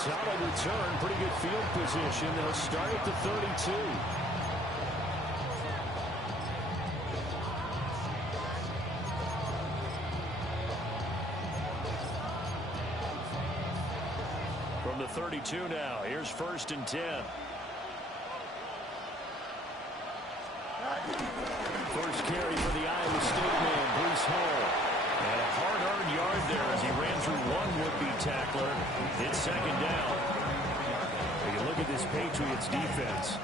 Solid return, pretty good field position. They'll start at the 32. From the 32 now, here's 1st and 10. First carry for the Iowa State man, Bruce Hall. And a hard-earned yard there as he ran through one would-be tackler. It's 2nd down. You can look at this Patriots defense.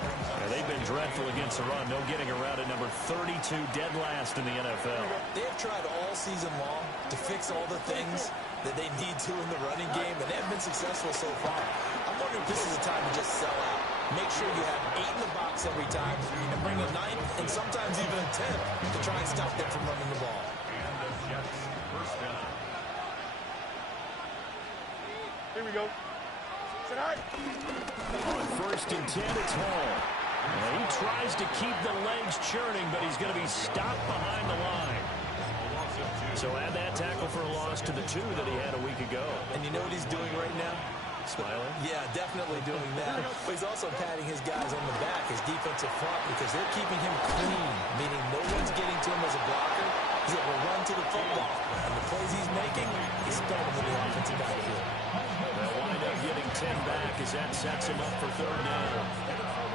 They've been dreadful against the run. No getting around at number 32, dead last in the NFL. They have tried all season long to fix all the things that they need to in the running game, and they have been successful so far. I'm wondering if this is a time to just sell out. Make sure you have 8 in the box every time and bring a 9th and sometimes even a 10th to try and stop them from running the ball. Here we go. On 1st and 10, it's Hall. And he tries to keep the legs churning, but he's going to be stopped behind the line. So add that tackle for a loss to the 2 that he had a week ago. And you know what he's doing right now? Smiling? Yeah, definitely doing that. But he's also patting his guys on the back, his defensive front, because they're keeping him clean, meaning no one's getting to him as a blocker. He's able to run to the football. And the plays he's making, he's spelling in the offensive backfield. They'll wind up getting 10 back as that sets him up for 3rd down.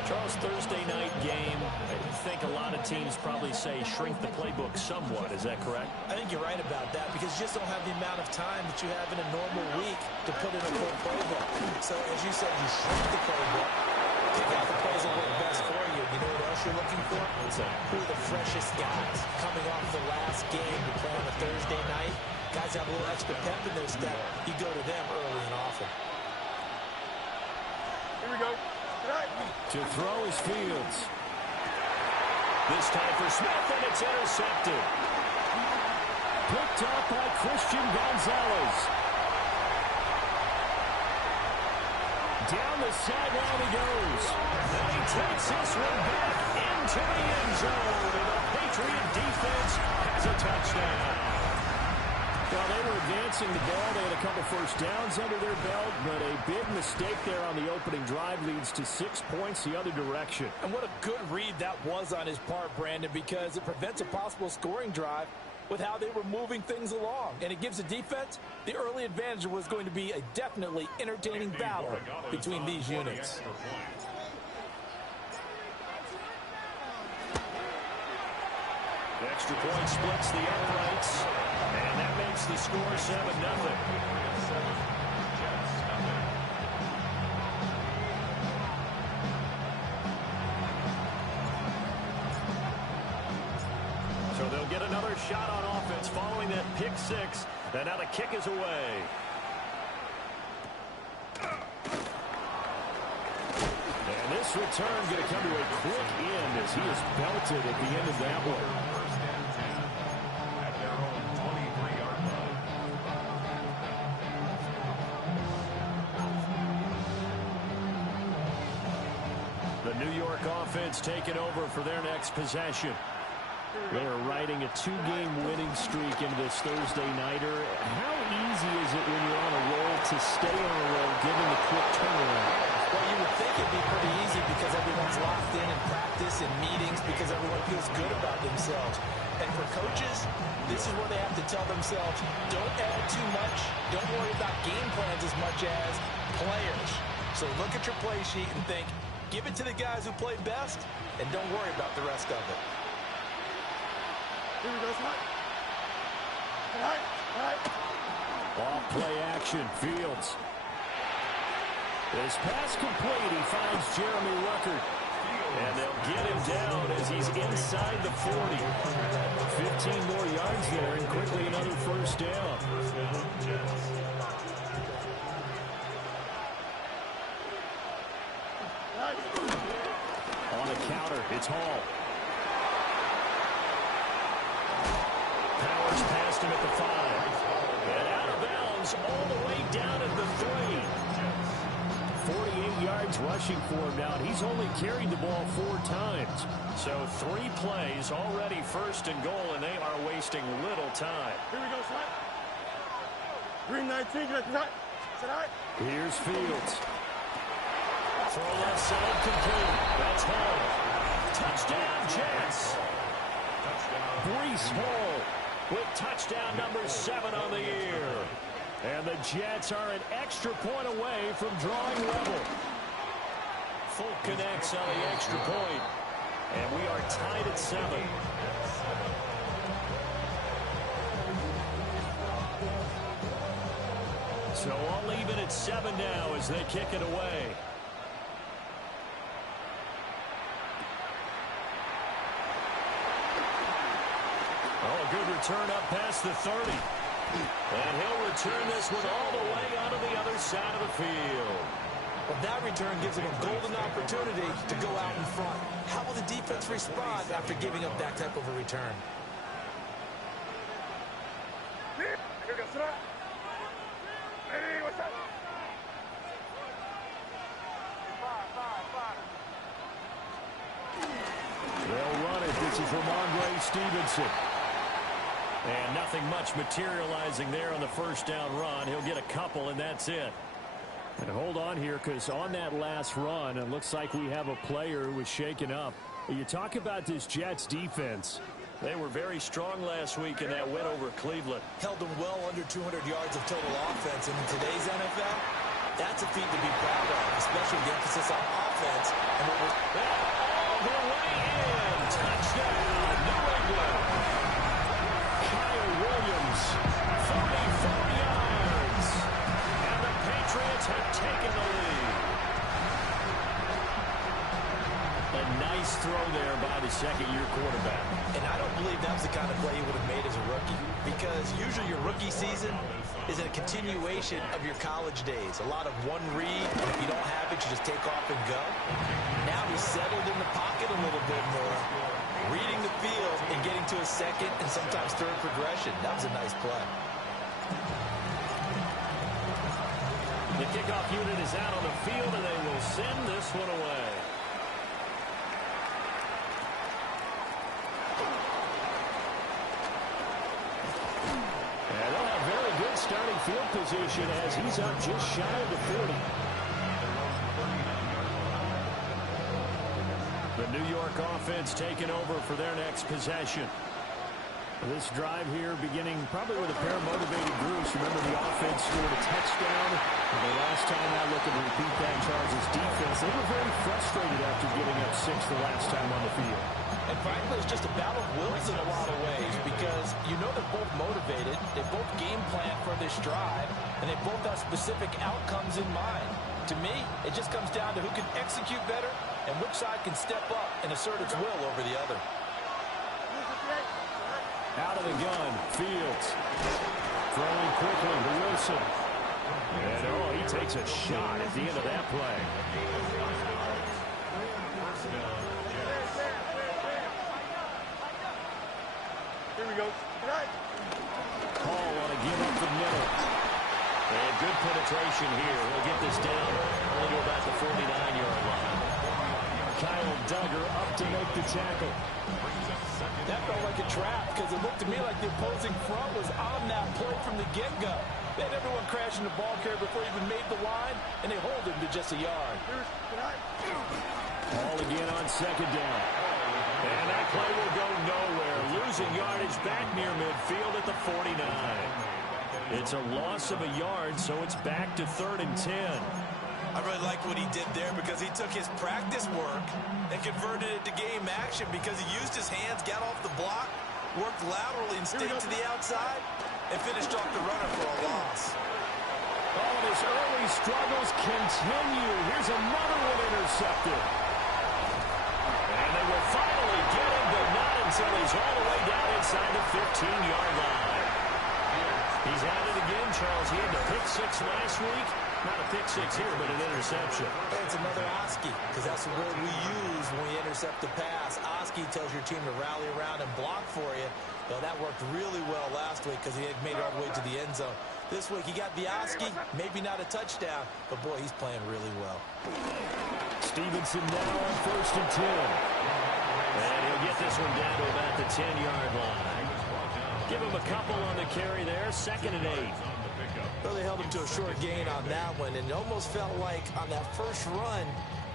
Charles, Thursday night game, I think a lot of teams probably say shrink the playbook somewhat. Is that correct? I think you're right about that because you just don't have the amount of time that you have in a normal week to put in a full playbook. So, as you said, you shrink the playbook, pick out the plays that work best for you. You know what else you're looking for? Who are the freshest guys coming off the last game to play on a Thursday night? Guys have a little extra pep in their step. You go to them early and often. Here we go. To throw is Fields. This time for Smith, and it's intercepted. Picked up by Christian Gonzalez. Down the sideline he goes. And he takes this one back into the end zone. And the Patriot defense has a touchdown. Well, they were advancing the ball. They had a couple first downs under their belt, but a big mistake there on the opening drive leads to 6 points the other direction. And what a good read that was on his part, Brandon, because it prevents a possible scoring drive with how they were moving things along. And it gives the defense the early advantage. Was going to be a definitely entertaining battle between these units. The extra point splits the uprights. And that makes the score 7-0. So they'll get another shot on offense following that pick 6. And now the kick is away. And this return going to come to a quick end as he is belted at the end of that one. New York offense taking over for their next possession. They're riding a 2-game winning streak into this Thursday nighter. How easy is it when you're on a roll to stay on a roll given the quick turnaround? Well, you would think it'd be pretty easy because everyone's locked in practice and meetings because everyone feels good about themselves. And for coaches, this is where they have to tell themselves, don't add too much. Don't worry about game plans as much as players. So look at your play sheet and think, give it to the guys who play best, and don't worry about the rest of it. Here we go, Off play action, Fields. His pass complete, he finds Jeremy Ruckert. And they'll get him down as he's inside the 40. 15 more yards there, and quickly another first down. On a counter, it's Hall. Powers passed him at the 5. And out of bounds all the way down at the 3. 48 yards rushing for him now. He's only carried the ball 4 times. So 3 plays, already 1st and goal, and they are wasting little time. Here we go, slide. Green 19, get that. Here's Fields. Throw left side complete. That's Hall. Touchdown, Jets. Breece Hall with touchdown number 7 on the year. And the Jets are an extra point away from drawing level. Full connects on the extra point. And we are tied at 7. So all even at 7 now as they kick it away. Oh, a good return up past the 30. And he'll return this one all the way onto the other side of the field. Well, that return gives him a golden opportunity to go out in front. How will the defense respond after giving up that type of a return? They'll run it. This is Ramondre Stevenson. And nothing much materializing there on the first down run. He'll get a couple, and that's it. And hold on here, because on that last run, it looks like we have a player who was shaken up. You talk about this Jets defense. They were very strong last week in that win over Cleveland. Held them well under 200 yards of total offense. And in today's NFL, that's a feat to be proud of, especially with the emphasis on offense. And what we're all the way in. Touchdown, New England. Kyle Williams, 44 yards. And the Patriots have taken the lead. A nice throw there by the second-year quarterback. And I don't believe that was the kind of play he would have made as a rookie, because usually your rookie season is a continuation of your college days. A lot of one read, and if you don't have it, you just take off and go. Now he's settled in the pocket a little bit more, reading the field and getting to a second and sometimes third progression. That was a nice play. The kickoff unit is out on the field, and they will send this one away. And they'll have very good starting field position as he's up just shy of the 40. The New York offense taking over for their next possession. This drive here beginning probably with a pair of motivated groups. Remember, the offense scored a touchdown. And the last time I looked at the repeat that Chargers defense, they were very frustrated after giving up 6 the last time on the field. And frankly, it's just a battle of wills in a lot of ways, because you know they're both motivated, they both game plan for this drive, and they both have specific outcomes in mind. To me, it just comes down to who can execute better and which side can step up and assert its will over the other. Out of the gun, Fields. Throwing quickly to Wilson. And, oh, he takes a shot at the end of that play. Here we go. Hall on a give up the middle. And good penetration here. We'll get this down only to about the 49-yard line. Kyle Duggar up to make the tackle. That felt like a trap, because it looked to me like the opposing front was on that play from the get-go. They had everyone crashing the ball carrier before he even made the line, and they hold him to just a yard. Hall again on second down. And that play will go nowhere. Losing yardage back near midfield at the 49. It's a loss of a yard, so it's back to 3rd and 10. I really like what he did there, because he took his practice work and converted it to game action, because he used his hands, got off the block, worked laterally and stayed to the outside, and finished off the runner for a loss. Oh, and his early struggles continue. Here's another one intercepted. And they will finally get him, but not until he's all the way down inside the 15-yard line. He's at it again, Charles. He had the pick 6 last week. Not a pick 6 here, but an interception. And it's another Oski, because that's the word we use when we intercept a pass. Oski tells your team to rally around and block for you. Well, that worked really well last week, because he had made it all the way to the end zone. This week, he got the Oski, maybe not a touchdown, but boy, he's playing really well. Stevenson now on 1st and 10. And he'll get this one down to about the 10-yard line. Give him a couple on the carry there, 2nd and 8. Well, they held him to a short gain on that one, and it almost felt like on that first run,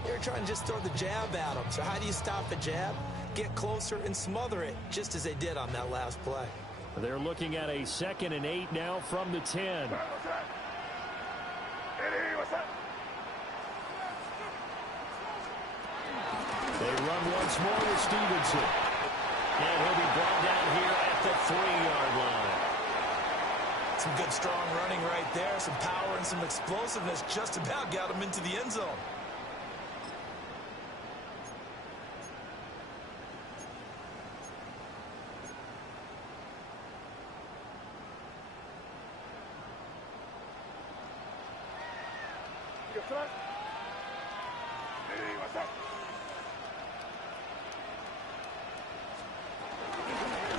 they were trying to just throw the jab at him. So how do you stop a jab? Get closer and smother it, just as they did on that last play. They're looking at a 2nd and 8 now from the 10. They run once more with Stevenson. And he'll be brought down here at the 3-yard line. Some good strong running right there. Some power and some explosiveness just about got him into the end zone.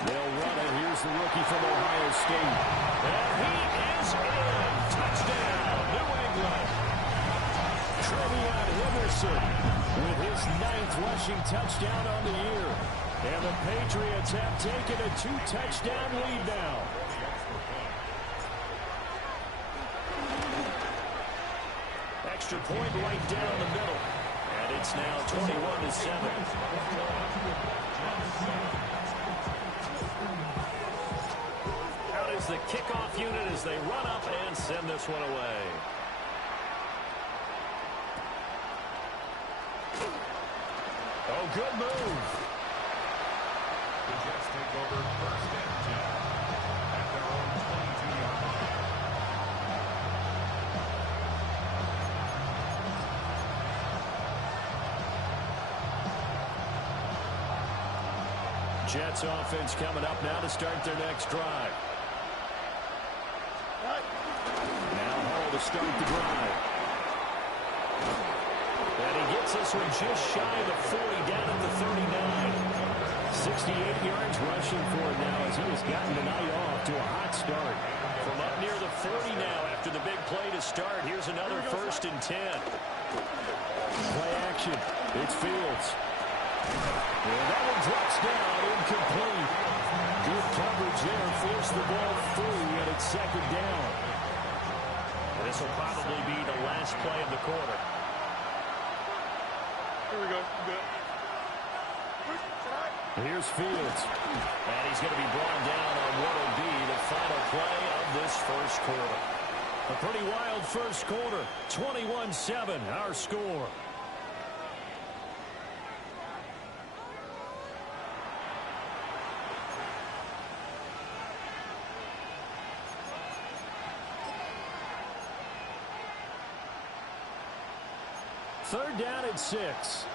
They'll run it. Here's the rookie from Ohio State. And he is in. Touchdown, New England. Trevion Henderson with his 9th rushing touchdown on the year. And the Patriots have taken a 2-touchdown lead now. Extra point right down the middle. And it's now 21-7. Out is the kickoff unit as they run up and send this one away. Oh, good move. The Jets take over 1st and 10 at their own 22-yard line. Jets offense coming up now to start their next drive. Now Hall to start the drive. And he gets this one just shy of the 40, down at the 39. 68 yards rushing for him now as he has gotten the night off to a hot start. From up near the 40 now after the big play to start. Here's another 1st and 10. Play action. It's Fields. And that one drops down, incomplete. Good coverage there, forced the ball through, and it's 2nd down. This will probably be the last play of the quarter. Here we go. Good. Here's Fields. And he's going to be brought down on what will be the final play of this first quarter. A pretty wild first quarter. 21-7, our score. Third down and 6.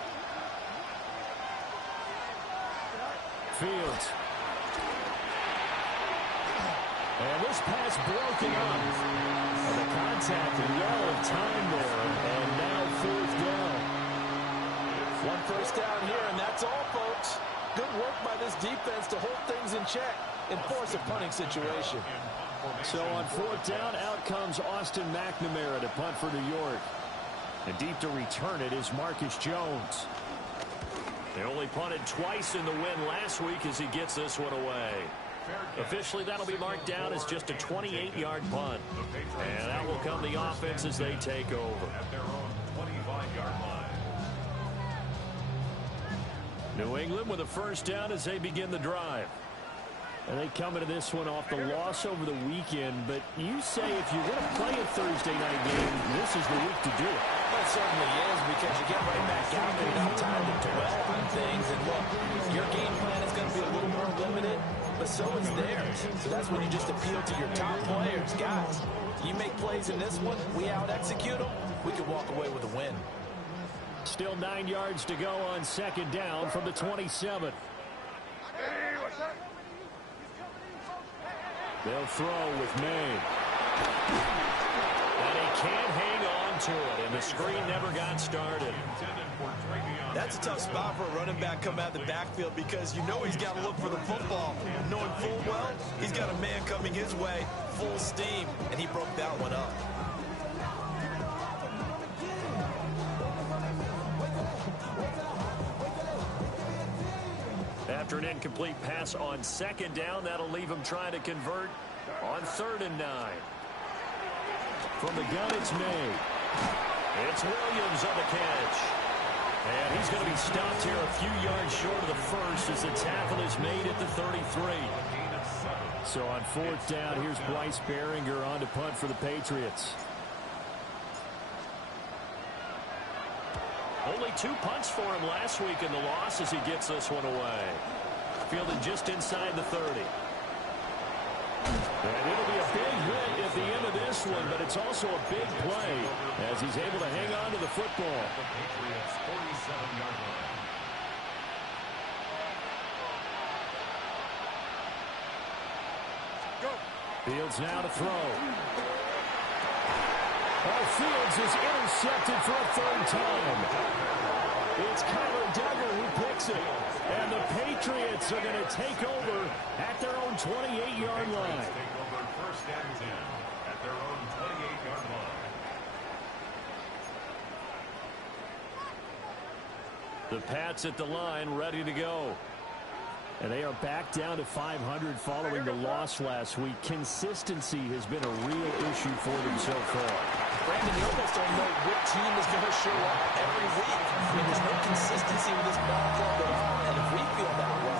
Fields. And this pass broken up. And the contact and well of time there. And now 4th down. 1 first down here, and that's all, folks. Good work by this defense to hold things in check and force a punting situation. So on 4th down, out comes Austin McNamara to punt for New York. And deep to return it is Marcus Jones. They only punted twice in the win last week as he gets this one away. Officially, that'll be marked down as just a 28-yard punt. And out will come the offense as they take over. At their own 25-yard line. New England with a first down as they begin the drive. And they come into this one off the loss over the weekend. But you say if you're going to play a Thursday night game, this is the week to do it. Well, it certainly is, because you get right back out there. You don't have time to dwell on things. And look, your game plan is going to be a little more limited, but so is theirs. So that's when you just appeal to your top players. Guys, you make plays in this one, we out-execute them, we can walk away with a win. Still 9 yards to go on 2nd down from the 27. They'll throw with May. And he can't hang on to it, and the screen never got started. That's a tough spot for a running back coming out of the backfield, because you know he's got to look for the football, knowing full well he's got a man coming his way full steam, and he broke that one up. After an incomplete pass on 2nd down, that'll leave him trying to convert on 3rd and 9. From the gun, it's made. It's Williams on the catch. And he's going to be stopped here a few yards short of the first as the tackle is made at the 33. So on fourth down, here's Bryce Behringer on to punt for the Patriots. Only 2 punts for him last week in the loss as he gets this one away. Fielded just inside the 30. And it'll be a big hit at the end of this one, but it's also a big play as he's able to hang on to the football. The Patriots' 47-yard line. Fields now to throw. Oh, Fields is intercepted for a third time. It's Kyler Duggar who picks it. And the Patriots are going to take over at their own 28-yard line. Take over first and 10 at their own 28-yard line. The Pats at the line, ready to go. And they are back down to 500 following the loss last week. Consistency has been a real issue for them so far. Brandon, you almost don't know what team is going to show up every week. I mean, there's no consistency with this ball club at all. And if we feel that way,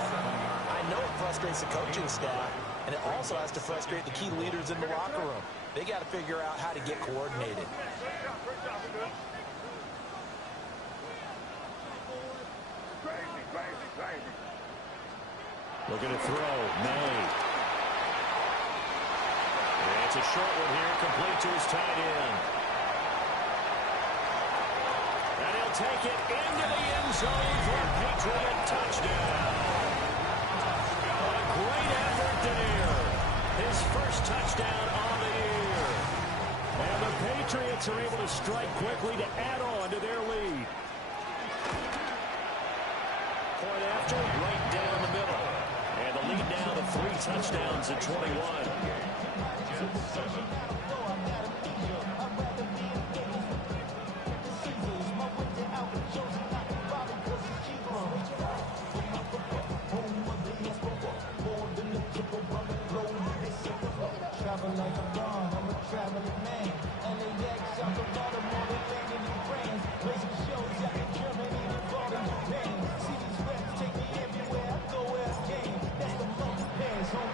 I know it frustrates the coaching staff, and it also has to frustrate the key leaders in the locker room. They got to figure out how to get coordinated. Looking to throw. May. It's a short one here, complete to his tight end. And he'll take it into the end zone for a Patriot touchdown. A great effort there. His first touchdown on the year. And the Patriots are able to strike quickly to add on to their lead. Point after, right down the middle. And the lead now to 3 touchdowns at 21.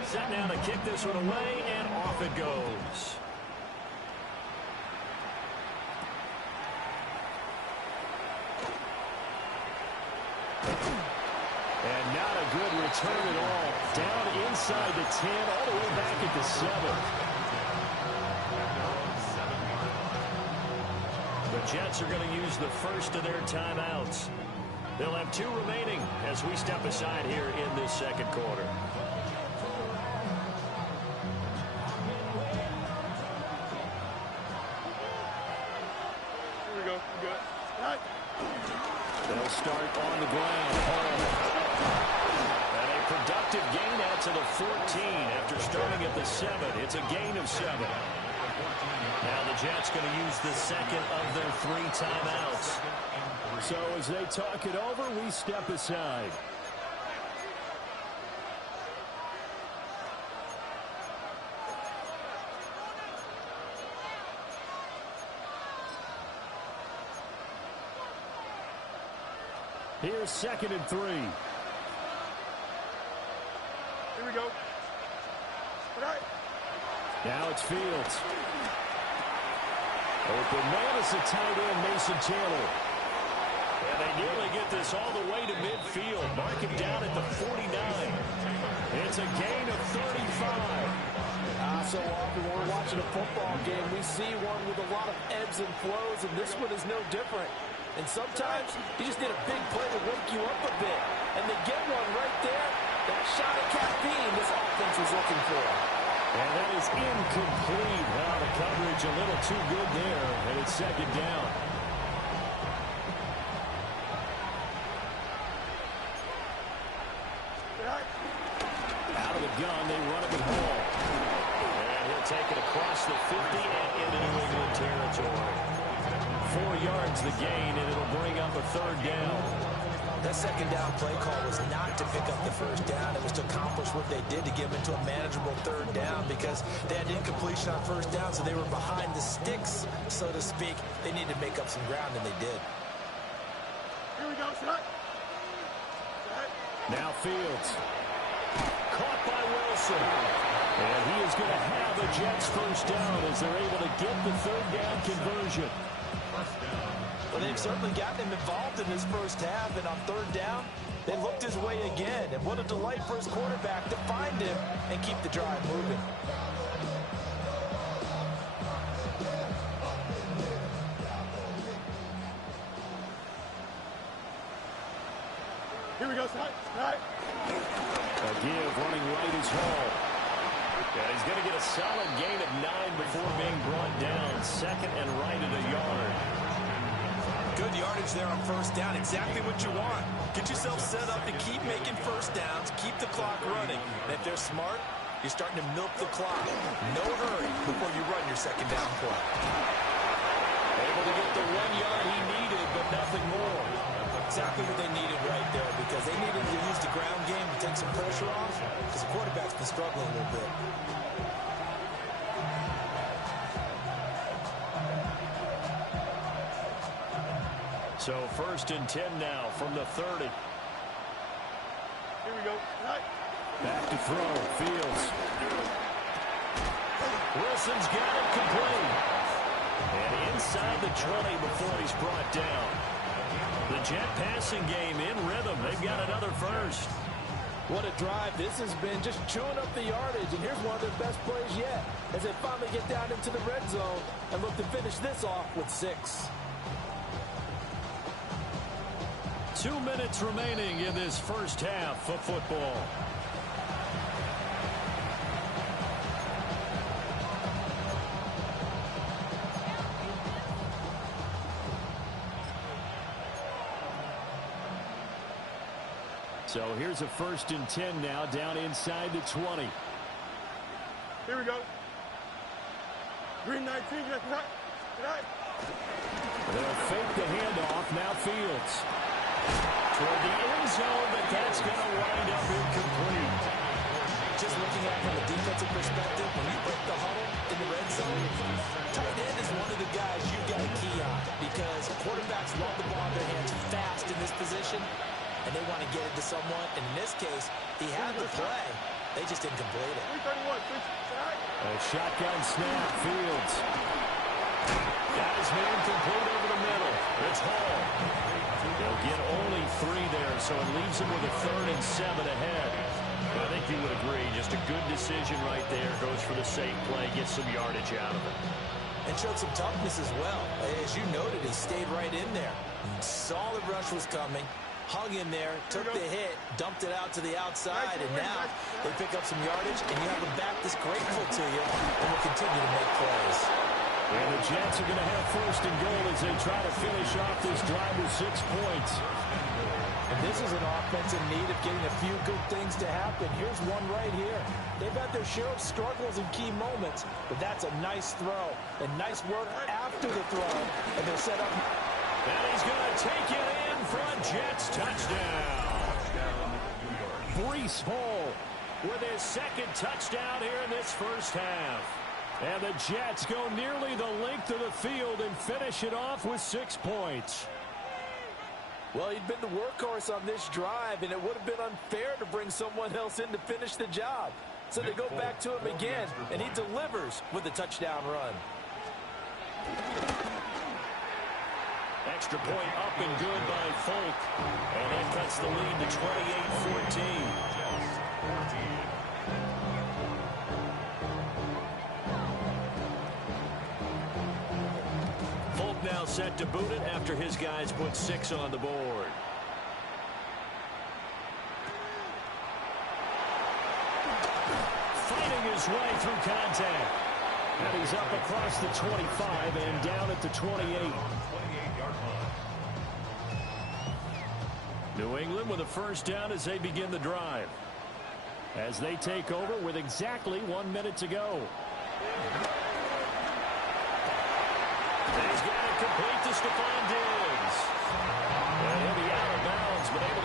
Set now to kick this one away, and off it goes. And not a good return at all. Down inside the 10, all the way back at the 7. The Jets are going to use the first of their timeouts. They'll have 2 remaining as we step aside here in this second quarter. Here we go. Good. All right. They'll start on the ground. And a productive gain out to the 14 after starting at the 7. It's a gain of 7. Now the Jets going to use the second of their 3 timeouts. So as they talk it over, we step aside. Here's 2nd and 3. Here we go. All right. Now it's Fields. Open man is the tight end, Mason Taylor. And they nearly get this all the way to midfield. Mark him down at the 49. It's a gain of 35. So often when we're watching a football game, we see one with a lot of ebbs and flows, and this one is no different. And sometimes you just need a big play to wake you up a bit. And they get one right there. That shot of caffeine this offense was looking for. And that is incomplete. Well, the coverage a little too good there, and it's 2nd down. Out of the gun, they run it with Hall. And he'll take it across the 50 and into New England territory. 4 yards the gain, and it'll bring up a 3rd down. That second down play call was not to pick up the first down. It was to accomplish what they did to get them into a manageable third down because they had incompletion on first down, so they were behind the sticks, so to speak. They needed to make up some ground, and they did. Here we go, set. Now Fields. Caught by Wilson. And he is going to have a Jets first down as they're able to get the third down conversion. Well, they've certainly gotten him involved in this first half, and on third down, they looked his way again. And what a delight for his quarterback to find him and keep the drive moving. Here we go, set. Right. A give running right is Hall. And he's going to get a solid gain of 9 before being brought down. Second and right at a yard. Good yardage there on first down. Exactly what you want. Get yourself set up to keep making first downs, keep the clock running. And if they're smart, you're starting to milk the clock. No hurry before you run your second down play. Able to get the 1 yard he needed, but nothing more. Exactly what they needed right there because they needed to use the ground game to take some pressure off because the quarterback's been struggling a little bit. So first and 10 now from the 30. Here we go. Right. Back to throw. Fields. Wilson's got it complete. And inside the 20 before he's brought down. The Jet passing game in rhythm. They've got another first. What a drive. This has been just chewing up the yardage, and here's one of their best plays yet as they finally get down into the red zone and look to finish this off with 6. 2 minutes remaining in this first half of football. So here's a first and 10 now down inside the 20. Here we go. Green 19, right. Right. They'll fake the handoff. Now Fields. Toward the end zone, but that's going to wind up incomplete. Just looking at it from a defensive perspective, when you break the huddle in the red zone, tight end is one of the guys you've got to key on because quarterbacks love the ball in their hands fast in this position, and they want to get it to someone. And in this case, he had the play. They just didn't complete it. 331, A shotgun snap. Fields. Got his man complete over the middle. It's Hall. They'll get only 3 there, so it leaves them with a 3rd and 7 ahead. I think you would agree. Just a good decision right there. Goes for the safe play. Gets some yardage out of it. And showed some toughness as well. As you noted, he stayed right in there. Saw the rush was coming. Hung in there, took the hit, dumped it out to the outside, and now they pick up some yardage, and you have a back that's grateful to you and will continue to make plays. And the Jets are going to have first and goal as they try to finish off this drive with 6 points. And this is an offense in need of getting a few good things to happen. Here's one right here. They've had their share of struggles in key moments, but that's a nice throw. And nice work after the throw. And they're set up. And he's going to take it in front. Jets touchdown. Breece Hall with his 2nd touchdown here in this first half. And the Jets go nearly the length of the field and finish it off with 6 points. Well, he'd been the workhorse on this drive, and it would have been unfair to bring someone else in to finish the job. So they go back to him again, and he delivers with a touchdown run. Extra point up and good by Folk. And that cuts the lead to 28-14. Folk now set to boot it after his guys put 6 on the board. Fighting his way through contact. And he's up across the 25 and down at the 28. New England with a first down as they begin the drive. As they take over with exactly 1 minute to go. He's got it complete to Stephon Diggs. And he'll be out of bounds, but able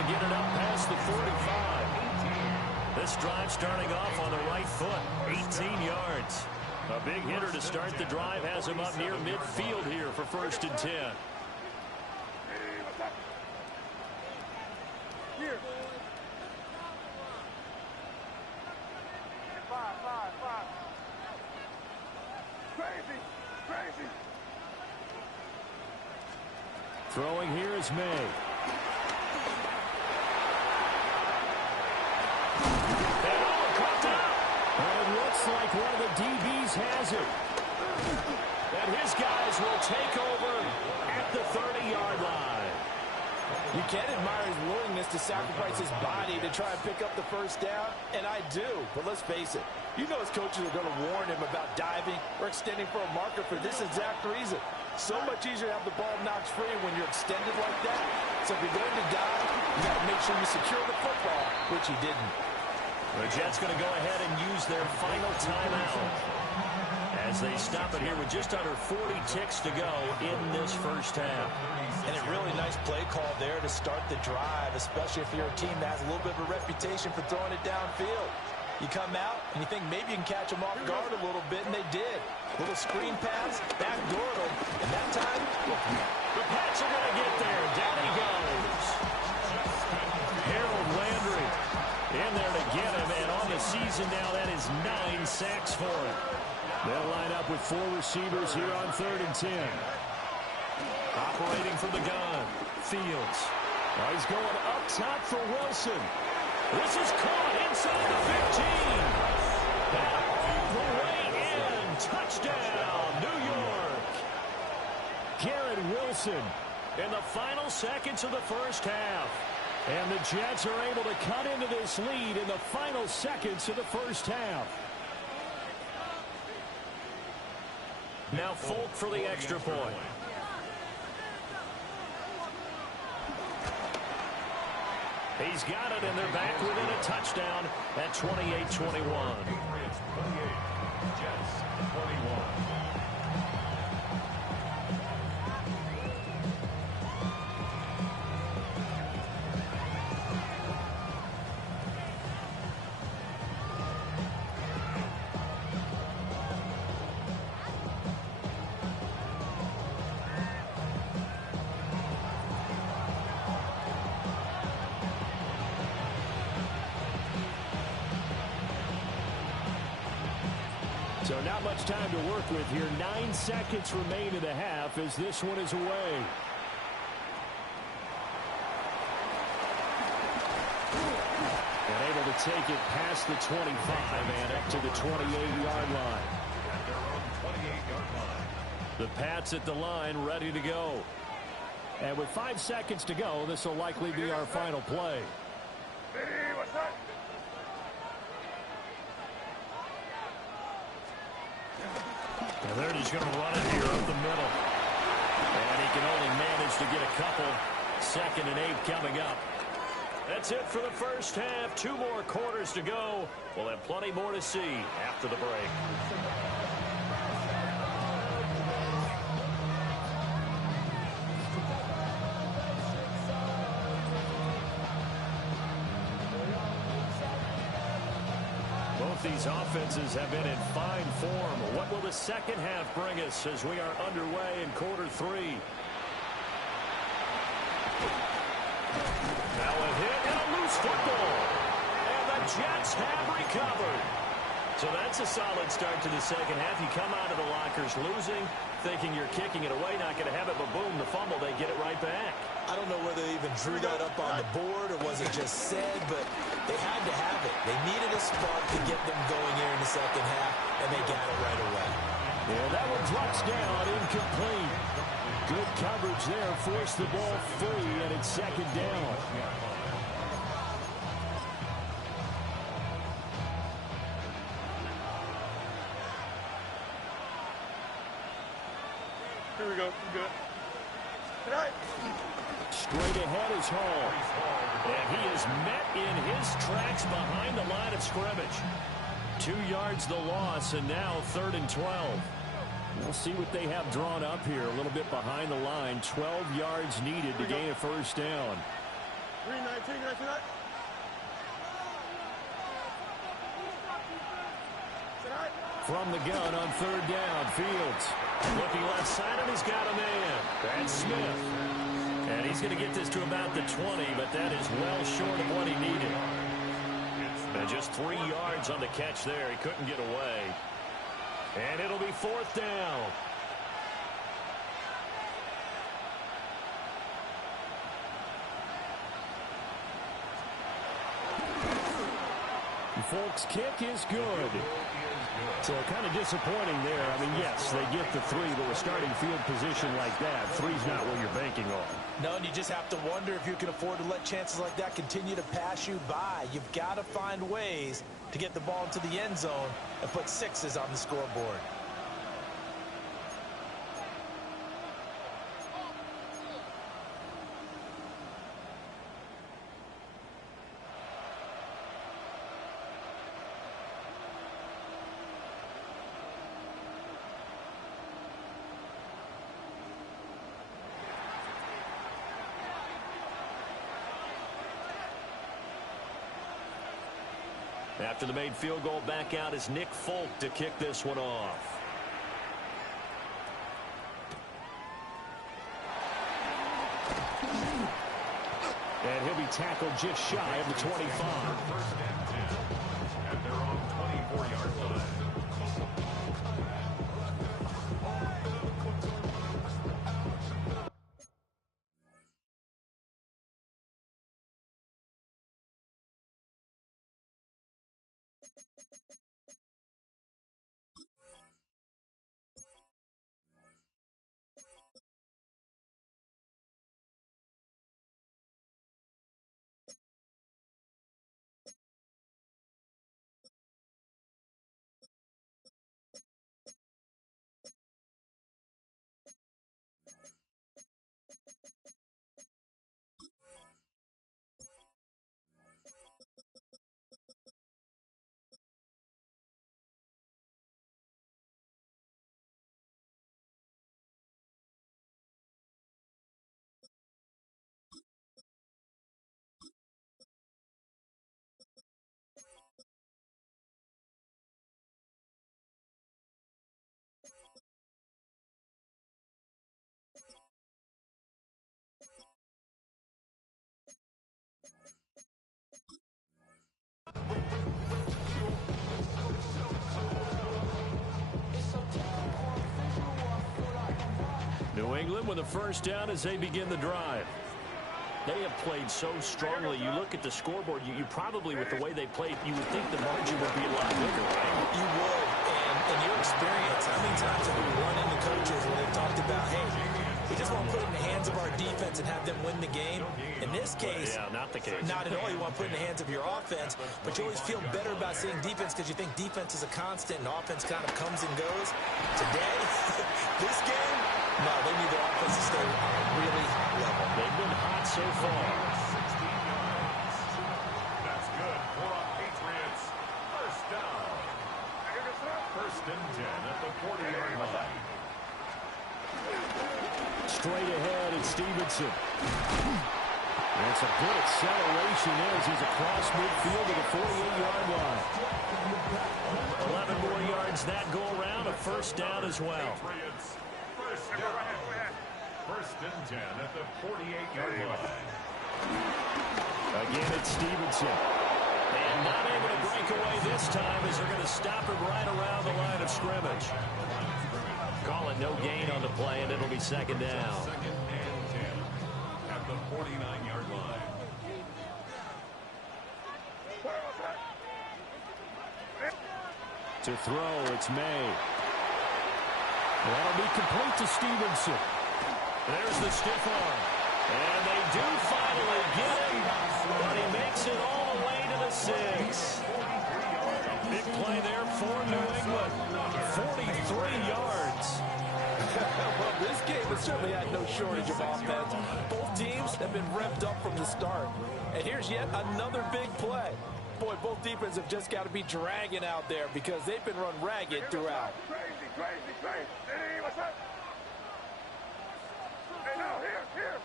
This drive starting off on the right foot, 18 yards. A big hitter to start the drive has him up near midfield here for 1st and 10. Here. 5. Crazy. Throwing here is May. And it looks like one of the DBs has it. And his guys will take over at the 30-yard line. You can admire his willingness to sacrifice his body to try and pick up the first down, and I do. But let's face it, you know his coaches are going to warn him about diving or extending for a marker for this exact reason. So much easier to have the ball knocked free when you're extended like that. So if you're going to dive, you got to make sure you secure the football, which he didn't. The Jets going to go ahead and use their final timeout as they stop it here with just under 40 ticks to go in this first half. And a really nice play call there to start the drive, especially if you're a team that has a little bit of a reputation for throwing it downfield. You come out and you think maybe you can catch them off guard a little bit, and they did. Little screen pass, backdoored them, and that time, the Pats are going to get there. Down he goes. Harold Landry in there to get him, and on the season now, that is 9 sacks for him. They'll line up with 4 receivers here on 3rd and 10. Operating from the gun, Fields. Oh, he's going up top for Wilson. This is caught inside the 15. And all the way in. Touchdown, New York. Garrett Wilson in the final seconds of the first half. And the Jets are able to cut into this lead in the final seconds of the first half. Now Folk for the extra point. He's got it, and they're back within a touchdown at 28-21. Patriots 28, Jets 21. So not much time to work with here. 9 seconds remain in the half as this one is away. And able to take it past the 25 and up to the 28-yard line. At their own 28-yard line. The Pats at the line ready to go. And with 5 seconds to go, this will likely be our final play. What's that? And they're just going to run it here up the middle. And he can only manage to get a couple. 2nd and 8 coming up. That's it for the first half. 2 more quarters to go. We'll have plenty more to see after the break. These offenses have been in fine form. What will the second half bring us as we are underway in quarter 3? Now a hit and a loose football. And the Jets have recovered. So that's a solid start to the second half. You come out of the lockers losing, thinking you're kicking it away, not going to have it, but boom, the fumble, they get it right back. I don't know whether they even drew that up on the board or was it just said, but they had to have it. They needed a spark to get them going here in the second half, and they got it right away. Yeah, that one drops down, incomplete. Good coverage there, forced the ball free, and it's 2nd down. Here we go. We're good. Tonight. Straight ahead is Hall. And he is met in his tracks behind the line of scrimmage. 2 yards the loss, and now 3rd and 12. We'll see what they have drawn up here. A little bit behind the line. 12 yards needed to gain a first down. 3-19 tonight. From the gun on third down, Fields. Looking left side, and he's got a man. That's Smith. And he's going to get this to about the 20, but that is well short of what he needed. And just 3 yards on the catch there. He couldn't get away. And it'll be fourth down. Folks, kick is good. So kind of disappointing there. I mean, yes, they get the 3, but with starting field position like that, 3's not what you're banking on. No, and you just have to wonder if you can afford to let chances like that continue to pass you by. You've got to find ways to get the ball into the end zone and put 6s on the scoreboard. After the made field goal, back out is Nick Folk to kick this one off. And he'll be tackled just shy of the 25. First and 10 at their own 24-yard line. New England with a first down as they begin the drive. They have played so strongly. You look at the scoreboard, you probably, with the way they played, you would think the margin would be a lot bigger, right? You would. And in your experience, how many times have we run into coaches where they've talked about, hey, we just want to put it in the hands of our defense and have them win the game? In this case, yeah, not the case. Not at all. You want to put it in the hands of your offense, but you always feel better about seeing defense because you think defense is a constant and offense kind of comes and goes. Today, this game, no, they need their offense to stay on a really level. They've been hot so far. 16 yards. That's good for our Patriots. First down. First and 10 at the 40-yard line. Straight ahead, it's Stevenson. That's a good acceleration as he's across midfield to the 48-yard line. 11 more yards that go around, a first down as well. Patriots. First down. First and 10 at the 48-yard line. Again, it's Stevenson. And not able to break away this time as they're going to stop him right around the line of scrimmage. Call it no gain on the play, and it'll be second down. Second and 10 at the 49-yard line. To throw, it's May. That'll be complete to Stevenson. There's the stiff arm. And they do finally get him, but he makes it all the way to the 6. Big play there for New England. 43 yards. Well, this game has certainly had no shortage of offense. Both teams have been revved up from the start. And here's yet another big play. Boy, both defenses have just got to be dragging out there because they've been run ragged throughout. Crazy, crazy, crazy. Hey, what's up? Hey, no, here.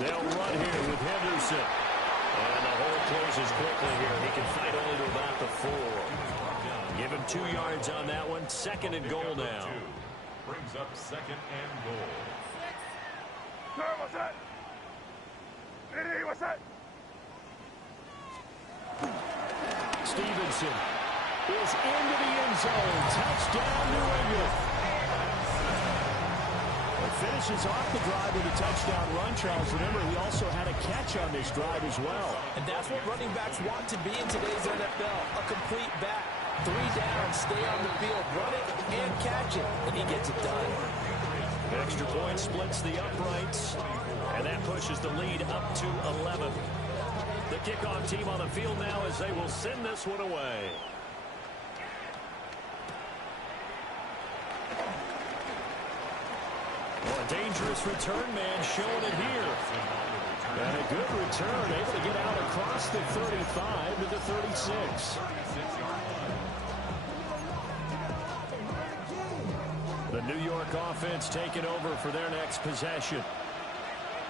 They'll run here with Henderson. And the hole closes quickly here. He can fight only to about the 4. Give him 2 yards on that one. 2nd and goal now. Brings up 2nd and goal. Sir, what's that? Hey, what's that? Stevenson is into the end zone. Touchdown, New England. Finishes off the drive with a touchdown run, Charles. Remember, he also had a catch on this drive as well. And that's what running backs want to be in today's NFL, a complete back. 3 down, stay on the field, run it and catch it, and he gets it done. Extra point splits the uprights, and that pushes the lead up to 11. The kickoff team on the field now as they will send this one away. Well, a dangerous return man showing it here. And a good return, able to get out across the 35 to the 36. The New York offense taking over for their next possession.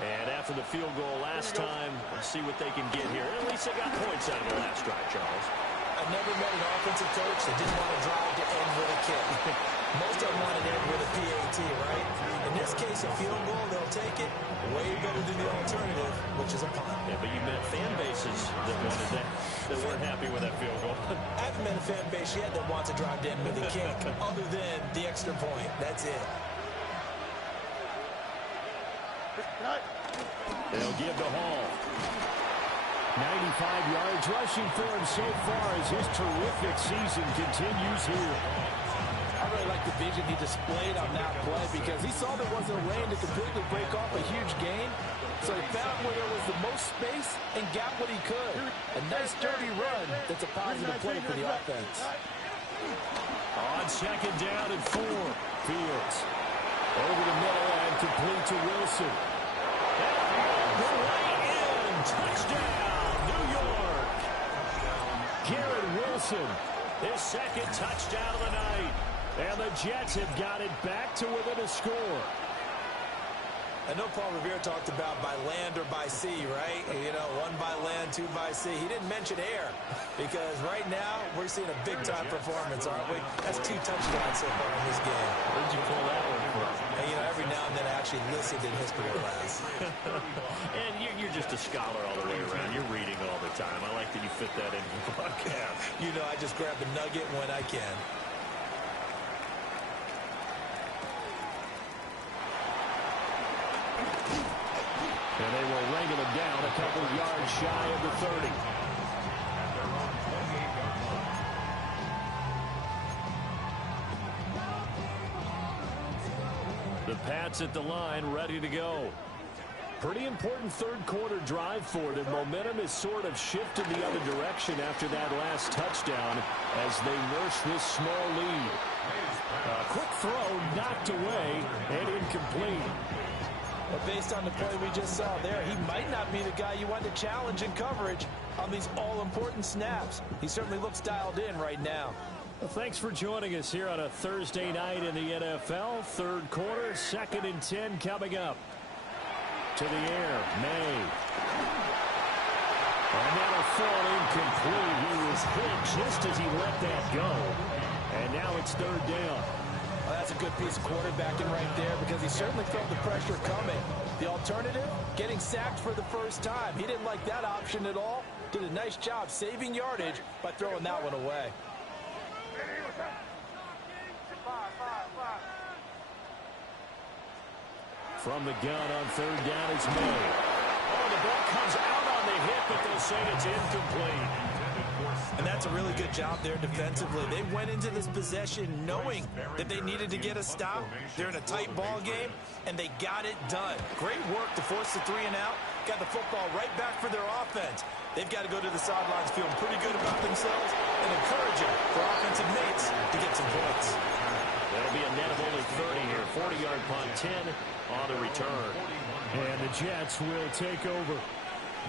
And after the field goal last time, let's see what they can get here. At least they got points out of the last drive, Charles. I've never met an offensive coach that didn't want to drive to end with a kick. Most of them want to end with a PAT, right? In this case, a field goal, they'll take it. Way better than the alternative, which is a punt. Yeah, but you met fan bases that wanted that weren't happy with that field goal. I haven't met a fan base yet that wants to drive to end with a kick, other than the extra point. That's it. They'll give to Hall. 95 yards rushing for him so far as his terrific season continues here. I really like the vision he displayed on that play because he saw there wasn't a lane to completely break off a huge gain. So he found where there was the most space and got what he could. A nice dirty run that's a positive play for the offense. On 2nd down and 4. Fields over the middle and complete to Wilson. The way in. Touchdown, New York. Garrett Wilson, his 2nd touchdown of the night. And the Jets have got it back to within a score. I know Paul Revere talked about by land or by sea, right? You know, 1 by land, 2 by sea. He didn't mention air because right now we're seeing a big-time performance, aren't we? That's 2 touchdowns so far in this game. Where'd you pull that one from? And, you know, every now and then I actually listened in history class. And you're just a scholar all the way around. You're reading all the time. I like that you fit that in the broadcast. You know, I just grab a nugget when I can. And they will wrangle him down a couple of yards shy of the 30. The Pats at the line, ready to go. Pretty important 3rd quarter drive for them. Momentum has sort of shifted the other direction after that last touchdown as they nurse this small lead. A quick throw knocked away and incomplete. But based on the play we just saw there, he might not be the guy you want to challenge in coverage on these all-important snaps. He certainly looks dialed in right now. Well, thanks for joining us here on a Thursday night in the NFL. 3rd quarter, 2nd and 10 coming up. To the air, May. And that'll fall incomplete. He was hit just as he let that go. And now it's 3rd down. Well, that's a good piece of quarterbacking right there because he certainly felt the pressure coming. The alternative, getting sacked for the first time. He didn't like that option at all. Did a nice job saving yardage by throwing that one away. From the gun on 3rd down, it's May. Oh, the ball comes out on the hit, but they'll say it's incomplete. And that's a really good job there defensively. They went into this possession knowing that they needed to get a stop. They're in a tight ball game, and they got it done. Great work to force the 3 and out. Got the football right back for their offense. They've got to go to the sidelines feeling pretty good about themselves and encouraging their offensive mates to get some points. That'll be a net of only 30 here. 40-yard punt, 10 on the return. And the Jets will take over.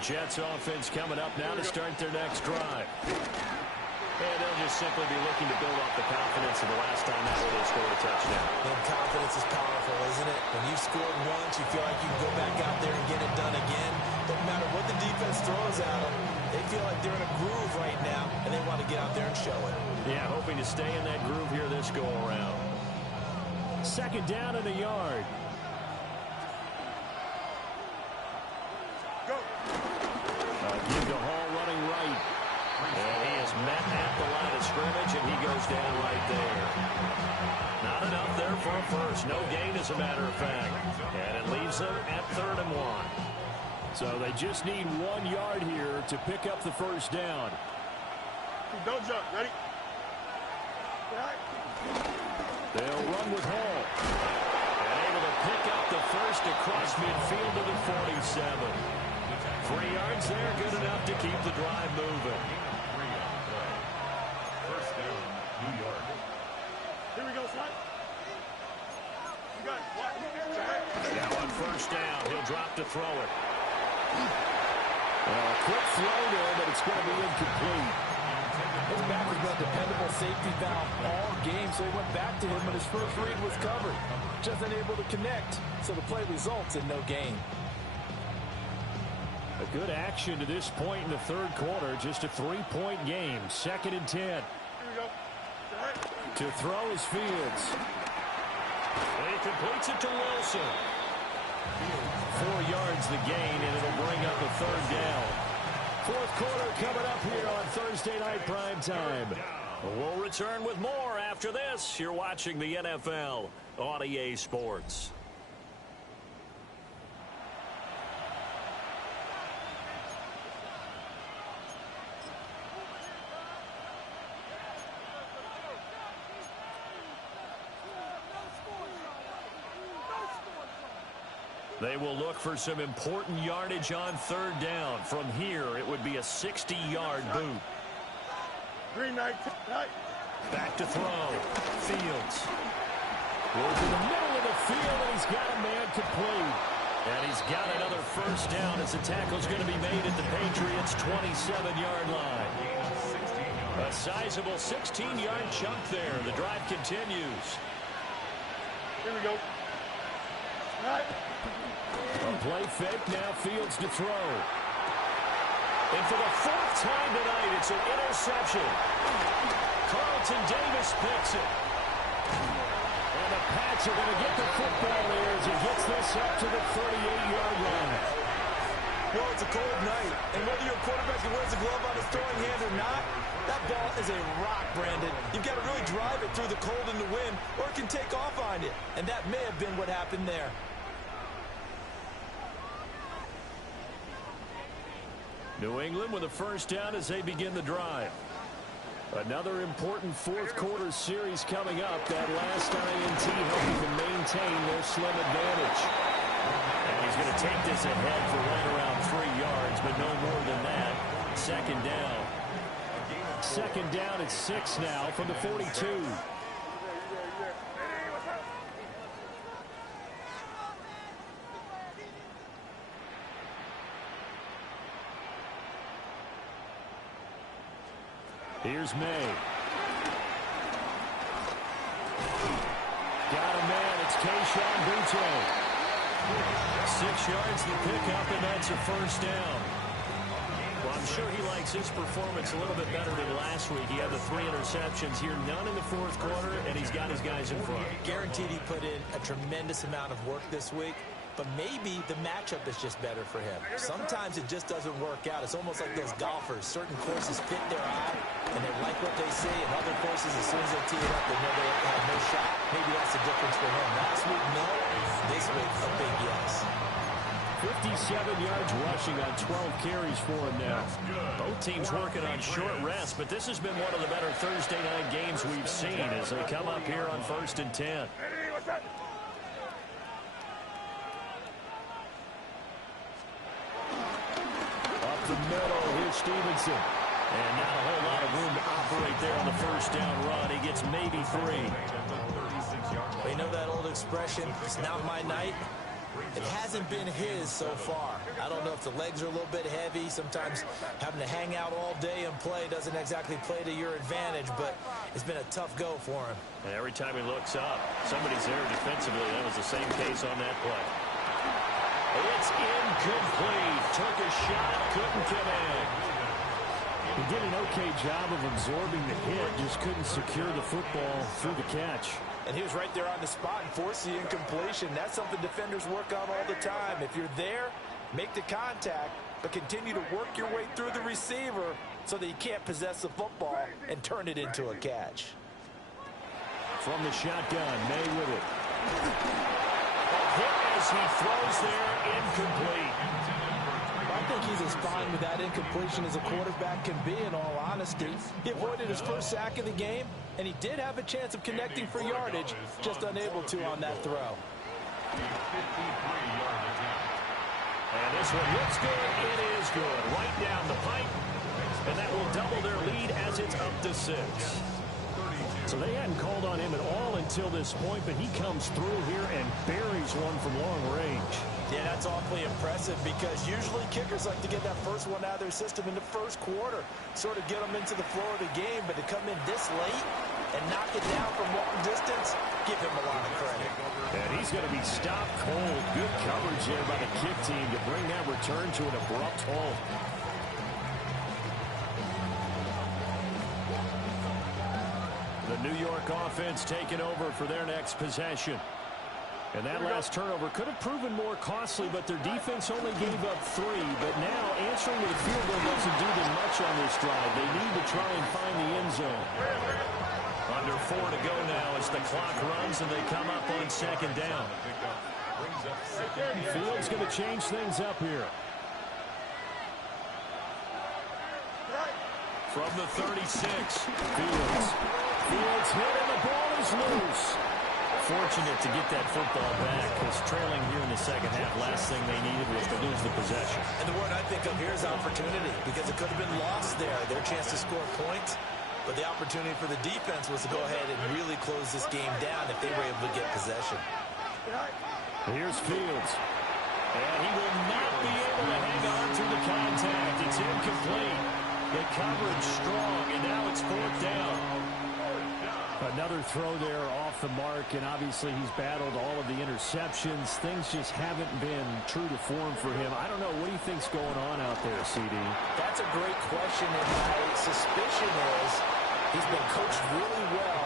Jets offense coming up now to start their next drive. And they'll just simply be looking to build off the confidence of the last time that they scored a touchdown. And confidence is powerful. powerful, isn't it? When you've scored once, you feel like you can go back out there and get it done again. No matter what the defense throws at them, they feel like they're in a groove right now, and they want to get out there and show it. Yeah, hoping to stay in that groove here this go-around. Second down and a yard. Go. Give to Hall running right. And he is met at the line of scrimmage, and he goes down right there. Not enough there for a first. No gain, as a matter of fact. And it leaves them at 3rd and 1. So they just need 1 yard here to pick up the first down. Don't jump. Ready? They'll run with Hall. And able to pick up the first across midfield to the 47. 3 yards there, good enough to keep the drive moving. First down, New York. Here we go, son. You got it. Watch. Now on first down, he'll drop to throw it. A quick throw there, but it's going to be incomplete. His back has been a dependable safety valve all game, so he went back to him when his first read was covered. Just unable to connect, so the play results in no gain. A good action to this point in the 3rd quarter. Just a 3-point game. 2nd and 10. Here we go. To throw is Fields. And he completes it to Wilson. 4 yards the gain, and it'll bring up a 3rd down. 4th quarter coming up here on Thursday Night Prime Time. We'll return with more after this. You're watching the NFL on EA Sports. They will look for some important yardage on 3rd down. From here, it would be a 60-yard boot. Green night. Back to throw. Fields. Goes to the middle of the field, and he's got a man complete. And he's got another first down as the tackle's going to be made at the Patriots' 27-yard line. A sizable 16-yard chunk there. The drive continues. Here we go. All right. A play fake, now Fields to throw. And for the 4th time tonight, it's an interception. Carlton Davis picks it. And the Pats are going to get the football there as he gets this up to the 38-yard line. Well, it's a cold night, and whether you're a quarterback who wears a glove on his throwing hand or not, that ball is a rock, Brandon. You've got to really drive it through the cold and the wind, or it can take off on you. And that may have been what happened there. New England with a first down as they begin the drive. Another important 4th quarter series coming up. That last INT helping to maintain their slim advantage. And he's going to take this ahead for right around 3 yards, but no more than that. 2nd down. 2nd down at 6 now from the 42. Here's May. Got a man. It's Kayshon Boutte. 6 yards the pickup, and that's a first down. Well, I'm sure he likes his performance a little bit better than last week. He had the 3 interceptions here, none in the 4th quarter, and he's got his guys in front. Guaranteed he put in a tremendous amount of work this week, but maybe the matchup is just better for him. Sometimes it just doesn't work out. It's almost like those golfers. Certain courses fit their eye, and they like what they see, and other courses, as soon as they tee it up, they know they have no shot. Maybe that's the difference for him. Last week, no. This week, a big yes. 57 yards rushing on 12 carries for him now. Both teams working on short rest, but this has been one of the better Thursday night games we've seen as they come up here on 1st and 10. Hey, what's that? Up the middle, here's Stevenson. And not a whole lot of room to operate there on the first down run. He gets maybe 3. Well, you know that old expression, it's not my night. It hasn't been his so far. I don't know if the legs are a little bit heavy. Sometimes having to hang out all day and play doesn't exactly play to your advantage, but it's been a tough go for him. And every time he looks up, somebody's there defensively. That was the same case on that play. It's incomplete. Took a shot, couldn't connect. He did an okay job of absorbing the hit, just couldn't secure the football through the catch. And he was right there on the spot and forced the incompletion. That's something defenders work on all the time. If you're there, make the contact, but continue to work your way through the receiver so that you can't possess the football and turn it into a catch. From the shotgun, May with it. Hit as he throws there, incomplete. I think he's as fine with that incompletion as a quarterback can be, in all honesty. He avoided his first sack of the game, and he did have a chance of connecting for yardage, just unable to on that throw. And this one looks good. It is good. Right down the pipe. And that will double their lead as it's up to 6. So they hadn't called on him at all until this point, but he comes through here and buries one from long range. Yeah, that's awfully impressive because usually kickers like to get that first one out of their system in the first quarter, sort of get them into the flow of the game, but to come in this late and knock it down from long distance, give him a lot of credit. And he's going to be stopped cold. Good coverage there by the kick team to bring that return to an abrupt halt. The New York offense taking over for their next possession. And that last turnover could have proven more costly, but their defense only gave up 3. But now answering to the field goal doesn't do them much on this drive. They need to try and find the end zone. Under 4 to go now as the clock runs and they come up on 2nd down. Field's going to change things up here. From the 36, Fields hit and the ball is loose. Fortunate to get that football back, because trailing here in the second half, last thing they needed was to lose the possession. And the word I think of here is opportunity, because it could have been lost there, their chance to score points. But the opportunity for the defense was to go ahead and really close this game down if they were able to get possession. Here's Fields. And he will not be able to hang on to the contact. It's incomplete. The coverage strong, and now it's 4th down. Another throw there off the mark, and obviously he's battled all of the interceptions. Things just haven't been true to form for him. I don't know. What do you think's going on out there, CD? That's a great question, and my suspicion is he's been coached really well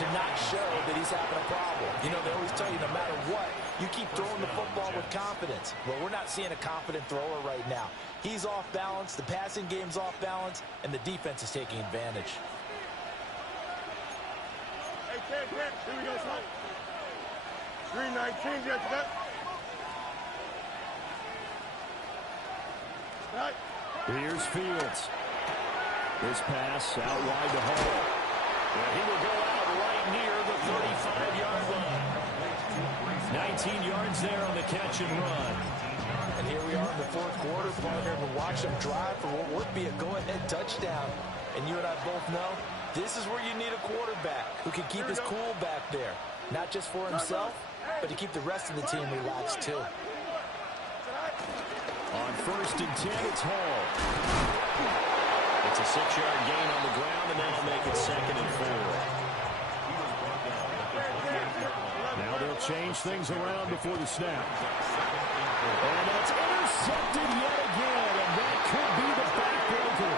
to not show that he's having a problem. You know, they always tell you no matter what, you keep throwing the football with confidence. Well, we're not seeing a confident thrower right now. He's off balance, the passing game's off balance, and the defense is taking advantage. Here we go, son. 319, you got that? Right. Here's Fields. This pass out wide to Hall. And he will go out right near the 35-yard line. 19 yards there on the catch and run. And here we are in the 4th quarter, partner, and watch them drive for what would be a go-ahead touchdown. And you and I both know this is where you need a quarterback who can keep his cool back there. Not just for himself, but to keep the rest of the team relaxed too. On 1st and 10, it's Hall. It's a 6-yard gain on the ground, and that'll make it 2nd and 4. Now they'll change things around before the snap. And it's intercepted yet again, and that could be the backbreaker.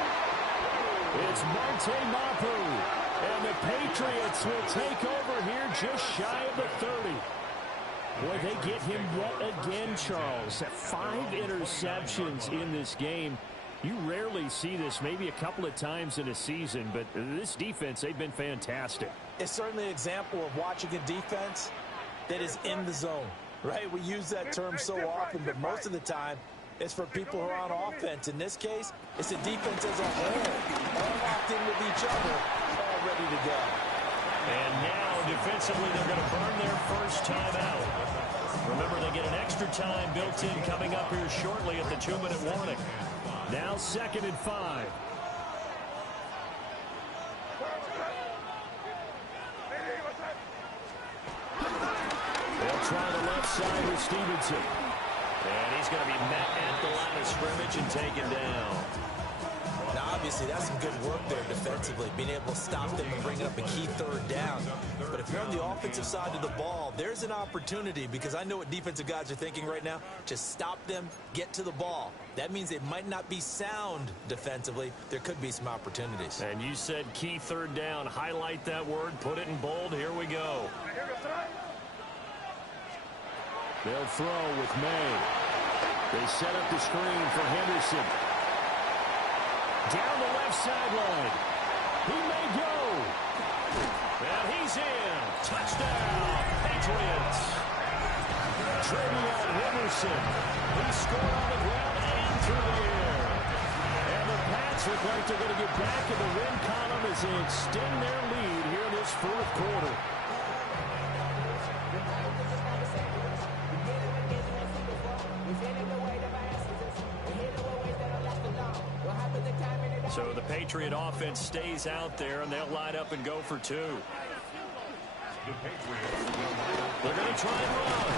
It's Marte Mapu, and the Patriots will take over here just shy of the 30. Boy, they get him yet again, Charles. 5 interceptions in this game. You rarely see this, maybe a couple of times in a season, but this defense, they've been fantastic. It's certainly an example of watching a defense that is in the zone, right? We use that term so often, but most of the time, it's for people who are on offense. In this case, it's the defense as a whole, all locked in with each other, all ready to go. And now, defensively, they're going to burn their first time out. Remember, they get an extra time built in coming up here shortly at the 2-minute warning. Now 2nd and 5. They'll try the left side with Stevenson. And he's going to be met at the line of scrimmage and taken down. Now, obviously, that's some good work there defensively, being able to stop them and bring up a key third down. But if you're on the offensive side of the ball, there's an opportunity, because I know what defensive guys are thinking right now. Just stop them, get to the ball. That means it might not be sound defensively. There could be some opportunities. And you said key third down. Highlight that word, put it in bold. Here we go. They'll throw with May. They set up the screen for Henderson. Down the left sideline. He may go. And he's in. Touchdown, Patriots. Travion Henderson. He scored on the ground and through the air. And the Pats look like they're going to get back in the win column as they extend their lead here in this fourth quarter. So the Patriot offense stays out there, and they'll line up and go for two. They're going to try and run.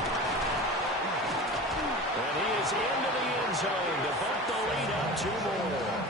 And he is into the end zone to bump the lead up two more.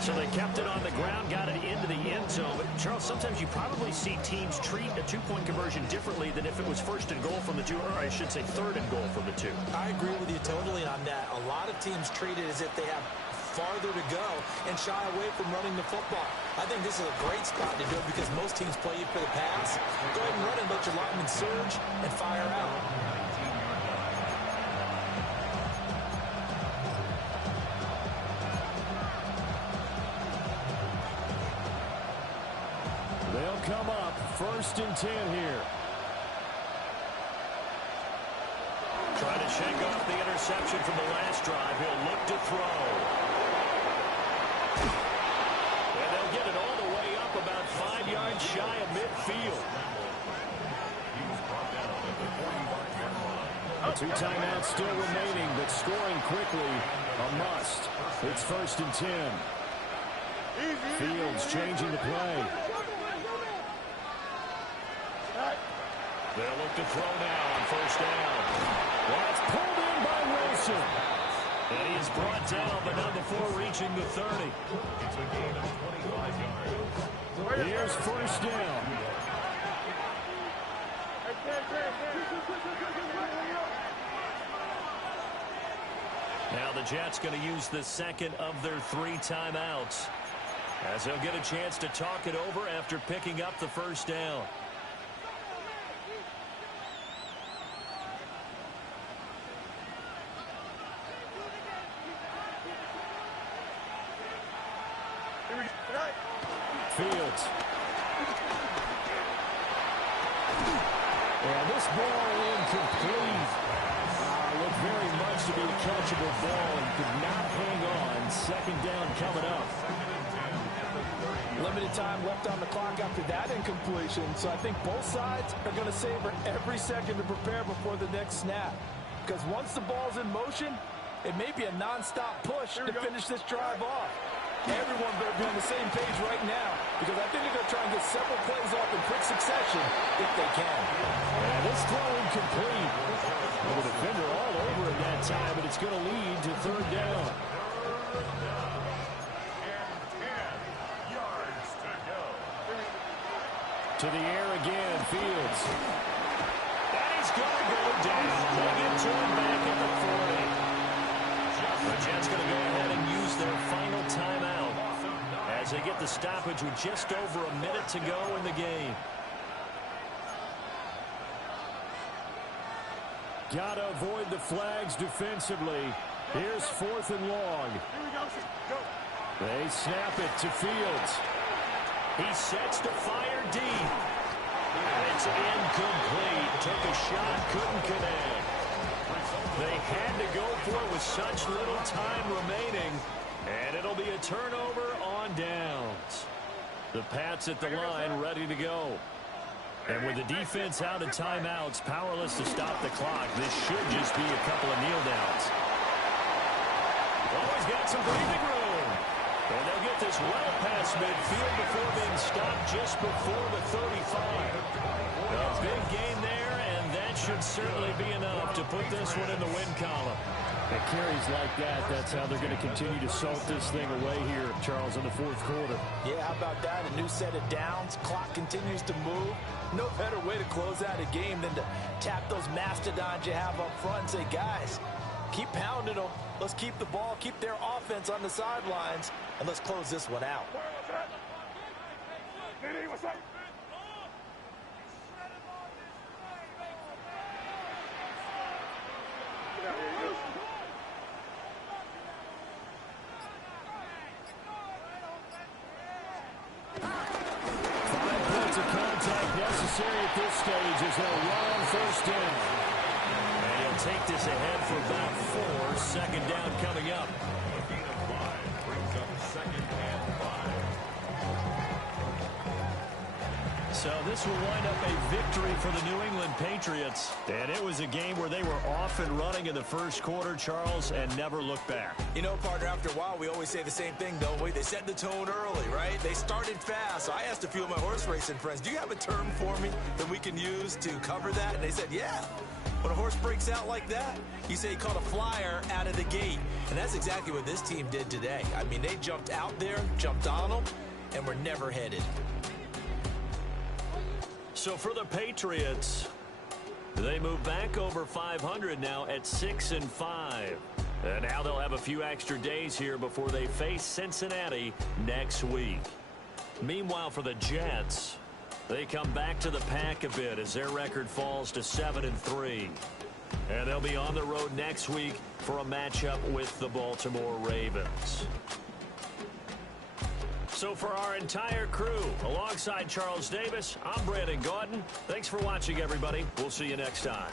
So they kept it on the ground, got it into the end zone. But, Charles, sometimes you probably see teams treat a two-point conversion differently than if it was first and goal from the two, or I should say third and goal from the two. I agree with you totally on that. A lot of teams treat it as if they have farther to go and shy away from running the football. I think this is a great spot to do it because most teams play you for the pass. Go ahead and run and let your linemen surge and fire out. They'll come up 1st and 10 here. Trying to shake off the interception from the last drive. He'll look to throw. And they'll get it all the way up about 5 yards shy of midfield. Two timeouts still remaining, but scoring quickly a must. It's 1st and 10. Fields changing the play. They'll look to throw now on 1st down. That's pulled in by Wilson. And he is brought down, but not before reaching the 30. It's a gain of 25 yards. Here's 1st down. Now the Jets going to use the second of their 3 timeouts, as they'll get a chance to talk it over after picking up the 1st down. Fields. And this ball incomplete. Looked very much to be a catchable ball and could not hang on. 2nd down coming up. Limited time left on the clock after that incompletion, so I think both sides are going to savor every second to prepare before the next snap. Because once the ball's in motion, it may be a non-stop push to finish this drive off. Everyone better be on the same page right now, because I think they're going to try and get several plays off in quick succession if they can. And this throw incomplete. Well, the defender all over it that time, but it's going to lead to 3rd down. And 10 yards to go. To the air again, Fields. And he's going to go down. They get to him back at the 40. The Jets going to go ahead and use their final timeout as they get the stoppage with just over a minute to go in the game. Got to avoid the flags defensively. Here's 4th and long. They snap it to Fields. He sets to fire deep. And it's incomplete. Took a shot, couldn't connect. They had to go for it with such little time remaining. And it'll be a turnover on downs. The Pats at the line ready to go. And with the defense out of timeouts, powerless to stop the clock, this should just be a couple of kneel downs. Oh, he's got some breathing room. And they'll get this well past midfield before being stopped just before the 35. A big gain there, and that should certainly be enough to put this one in the win column. And carries like that, that's how they're going to continue to salt this thing away here, Charles, in the fourth quarter. Yeah, how about that? A new set of downs. Clock continues to move. No better way to close out a game than to tap those mastodons you have up front and say, guys, keep pounding them. Let's keep the ball, keep their offense on the sidelines, and let's close this one out. Necessary at this stage as they'll run on first down. And he'll take this ahead for about 4. Second down coming up. A gain of 5 brings up second and 5. So this will wind up a victory for the New England Patriots. And it was a game where they were off and running in the first quarter, Charles, and never looked back. You know, partner, after a while, we always say the same thing, don't we? They set the tone early, right? They started fast. So I asked a few of my horse racing friends, do you have a term for me that we can use to cover that? And they said, yeah. When a horse breaks out like that, you say he caught a flyer out of the gate. And that's exactly what this team did today. I mean, they jumped out there, jumped on them, and were never headed. So for the Patriots, they move back over 500 now at 6-5. And now they'll have a few extra days here before they face Cincinnati next week. Meanwhile, for the Jets, they come back to the pack a bit as their record falls to 7-3. And they'll be on the road next week for a matchup with the Baltimore Ravens. So for our entire crew, alongside Charles Davis, I'm Brandon Gaudin. Thanks for watching, everybody. We'll see you next time.